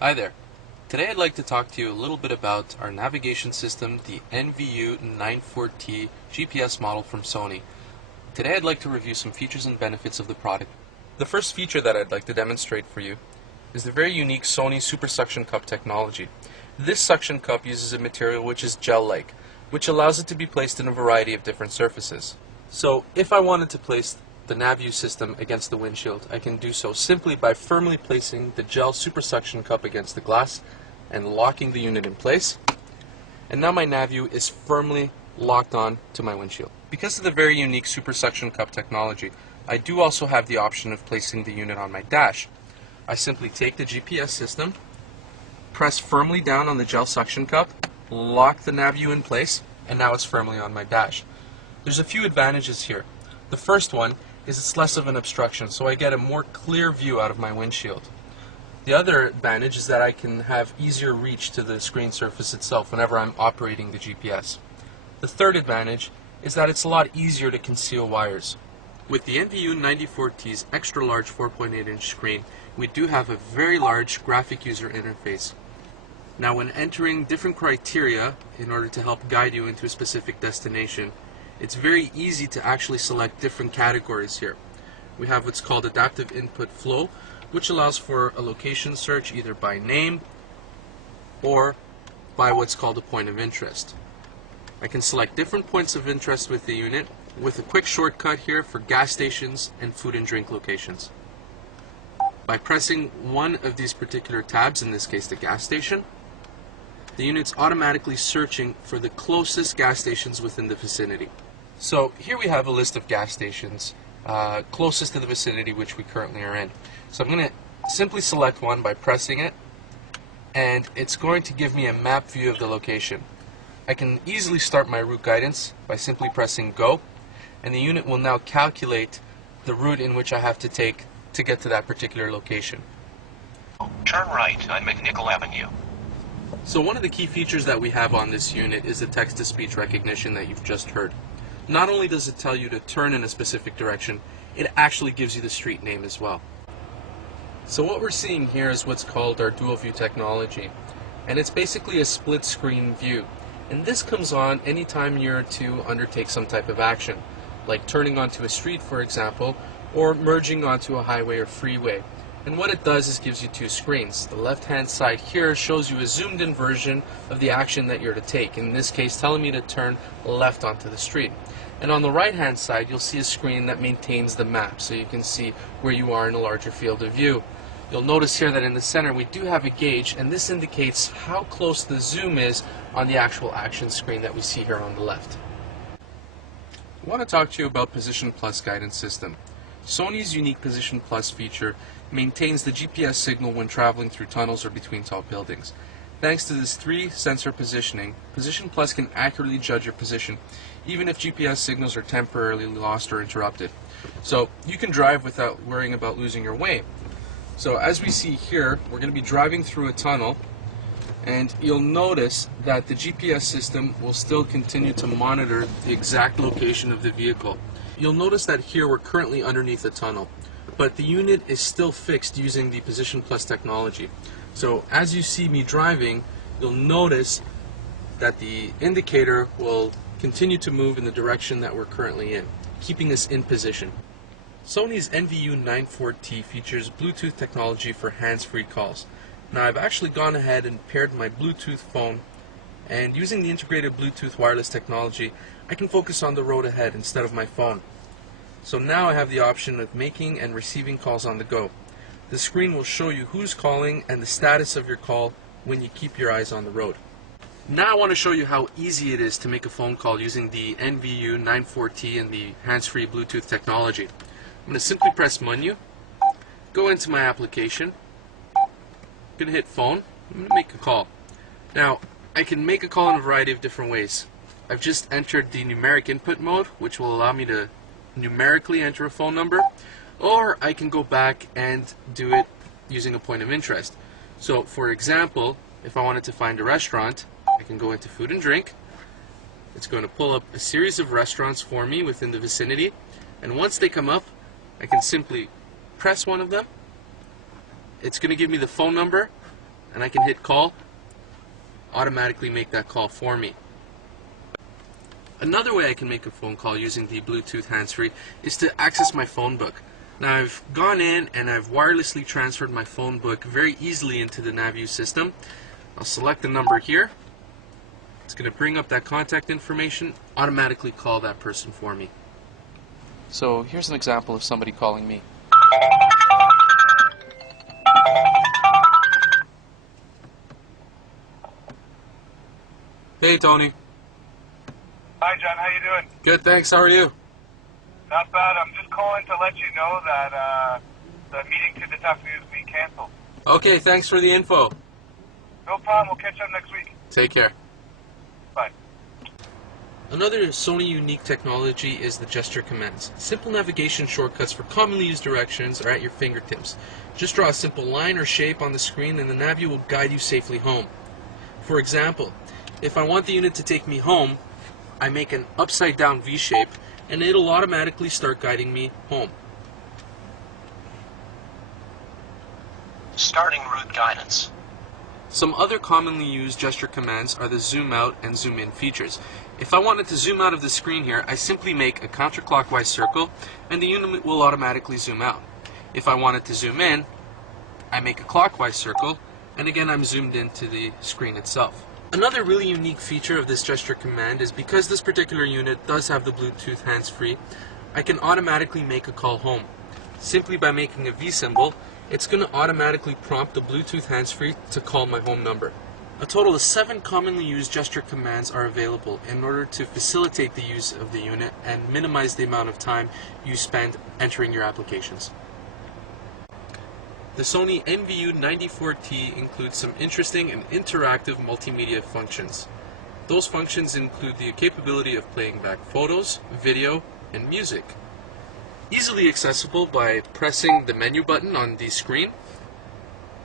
Hi there. Today I'd like to talk to you a little bit about our navigation system, the NVU94T GPS model from Sony. Today I'd like to review some features and benefits of the product. The first feature that I'd like to demonstrate for you is the very unique Sony Super Suction Cup technology. This suction cup uses a material which is gel-like, which allows it to be placed in a variety of different surfaces. So if I wanted to place the NAV-U system against the windshield, I can do so simply by firmly placing the gel super suction cup against the glass and locking the unit in place. And now my NAV-U is firmly locked on to my windshield. Because of the very unique super suction cup technology, I do also have the option of placing the unit on my dash. I simply take the GPS system, press firmly down on the gel suction cup, lock the NAV-U in place, and now it's firmly on my dash. There's a few advantages here. The first one is it's less of an obstruction, so I get a more clear view out of my windshield. The other advantage is that I can have easier reach to the screen surface itself whenever I'm operating the GPS. The third advantage is that it's a lot easier to conceal wires. With the NVU94T's extra large 4.8-inch screen, we do have a very large graphic user interface. Now when entering different criteria in order to help guide you into a specific destination, it's very easy to actually select different categories here. We have what's called adaptive input flow, which allows for a location search either by name or by what's called a point of interest. I can select different points of interest with the unit with a quick shortcut here for gas stations and food and drink locations. By pressing one of these particular tabs, in this case the gas station, the unit's automatically searching for the closest gas stations within the vicinity. So here we have a list of gas stations closest to the vicinity which we currently are in. So I'm going to simply select one by pressing it, and it's going to give me a map view of the location. I can easily start my route guidance by simply pressing go, and the unit will now calculate the route in which I have to take to get to that particular location. Turn right on McNichol Avenue. So one of the key features that we have on this unit is the text-to-speech recognition that you've just heard. Not only does it tell you to turn in a specific direction, it actually gives you the street name as well. So what we're seeing here is what's called our dual view technology, and it's basically a split screen view. And this comes on anytime you're to undertake some type of action, like turning onto a street, for example, or merging onto a highway or freeway. And what it does is gives you two screens. The left-hand side here shows you a zoomed-in version of the action that you're to take, in this case telling me to turn left onto the street. And on the right-hand side you'll see a screen that maintains the map, so you can see where you are in a larger field of view. You'll notice here that in the center we do have a gauge, and this indicates how close the zoom is on the actual action screen that we see here on the left. I want to talk to you about Position Plus guidance system. Sony's unique Position Plus feature maintains the GPS signal when traveling through tunnels or between tall buildings. Thanks to this 3-sensor positioning, Position Plus can accurately judge your position, even if GPS signals are temporarily lost or interrupted. So you can drive without worrying about losing your way. So as we see here, we're going to be driving through a tunnel, and you'll notice that the GPS system will still continue to monitor the exact location of the vehicle. You'll notice that here we're currently underneath a tunnel, but the unit is still fixed using the Position Plus technology. So as you see me driving, you'll notice that the indicator will continue to move in the direction that we're currently in, keeping us in position. Sony's NVU94T features Bluetooth technology for hands-free calls. Now I've actually gone ahead and paired my Bluetooth phone, and using the integrated Bluetooth wireless technology, I can focus on the road ahead instead of my phone. So now I have the option of making and receiving calls on the go. The screen will show you who's calling and the status of your call when you keep your eyes on the road. Now I want to show you how easy it is to make a phone call using the NVU94T and the hands-free Bluetooth technology. I'm going to simply press Menu, go into my application, I'm going to hit Phone, I'm going to make a call. Now I can make a call in a variety of different ways. I've just entered the numeric input mode, which will allow me to numerically enter a phone number, or I can go back and do it using a point of interest. So for example, if I wanted to find a restaurant, I can go into food and drink. It's going to pull up a series of restaurants for me within the vicinity, and once they come up, I can simply press one of them. It's going to give me the phone number and I can hit call, automatically make that call for me. Another way I can make a phone call using the Bluetooth hands-free is to access my phone book. Now I've gone in and I've wirelessly transferred my phone book very easily into the NAV-U system. I'll select the number here. It's going to bring up that contact information, automatically call that person for me. So here's an example of somebody calling me. Hey Tony. Hi John, how you doing? Good, thanks. How are you? Not bad. I'm just calling to let you know that the meeting to the tough news being canceled. Okay, thanks for the info. No problem. We'll catch up next week. Take care. Bye. Another Sony unique technology is the gesture commands. Simple navigation shortcuts for commonly used directions are at your fingertips. Just draw a simple line or shape on the screen and the NAV-U will guide you safely home. For example, if I want the unit to take me home, I make an upside down V shape and it'll automatically start guiding me home. Starting route guidance. Some other commonly used gesture commands are the zoom out and zoom in features. If I wanted to zoom out of the screen here, I simply make a counterclockwise circle and the unit will automatically zoom out. If I wanted to zoom in, I make a clockwise circle and again I'm zoomed into the screen itself. Another really unique feature of this gesture command is because this particular unit does have the Bluetooth hands-free, I can automatically make a call home. Simply by making a V symbol, it's going to automatically prompt the Bluetooth hands-free to call my home number. A total of 7 commonly used gesture commands are available in order to facilitate the use of the unit and minimize the amount of time you spend entering your applications. The Sony NVU94T includes some interesting and interactive multimedia functions. Those functions include the capability of playing back photos, video, and music. Easily accessible by pressing the menu button on the screen,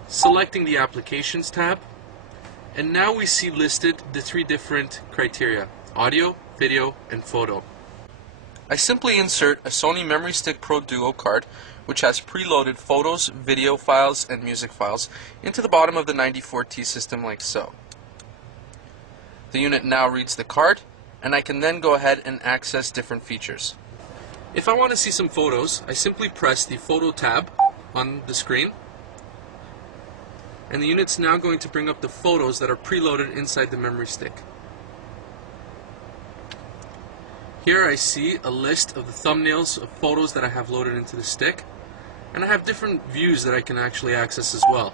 selecting the Applications tab, and now we see listed the 3 different criteria: audio, video, and photo. I simply insert a Sony Memory Stick Pro Duo card, which has preloaded photos, video files, and music files, into the bottom of the 94T system like so. The unit now reads the card, and I can then go ahead and access different features. If I want to see some photos, I simply press the Photo tab on the screen, and the unit's now going to bring up the photos that are preloaded inside the memory stick. Here I see a list of the thumbnails of photos that I have loaded into the stick, and I have different views that I can actually access as well.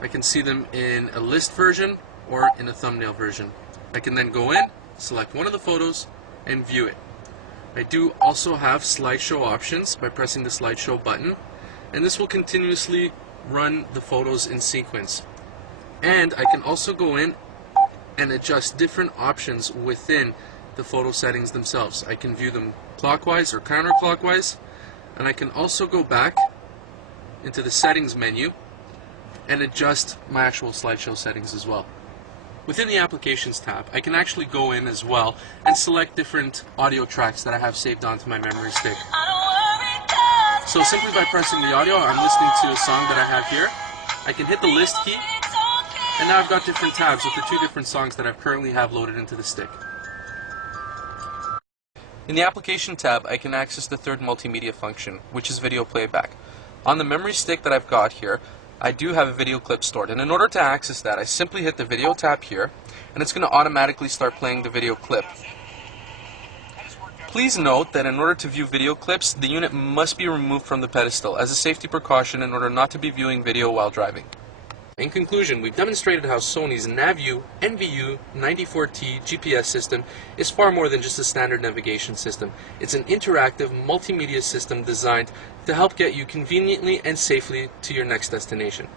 I can see them in a list version or in a thumbnail version. I can then go in, select one of the photos, and view it. I do also have slideshow options by pressing the slideshow button, and this will continuously run the photos in sequence. And I can also go in and adjust different options within the photo settings themselves. I can view them clockwise or counterclockwise, and I can also go back into the settings menu and adjust my actual slideshow settings as well. Within the Applications tab, I can actually go in as well and select different audio tracks that I have saved onto my memory stick. So simply by pressing the audio, I'm listening to a song that I have here. I can hit the list key, and now I've got different tabs with the 2 different songs that I currently have loaded into the stick. In the Application tab, I can access the 3rd multimedia function, which is video playback. On the memory stick that I've got here, I do have a video clip stored, and in order to access that, I simply hit the video tab here, and it's going to automatically start playing the video clip. Please note that in order to view video clips, the unit must be removed from the pedestal as a safety precaution in order not to be viewing video while driving. In conclusion, we've demonstrated how Sony's NAV-U NVU94T GPS system is far more than just a standard navigation system. It's an interactive multimedia system designed to help get you conveniently and safely to your next destination.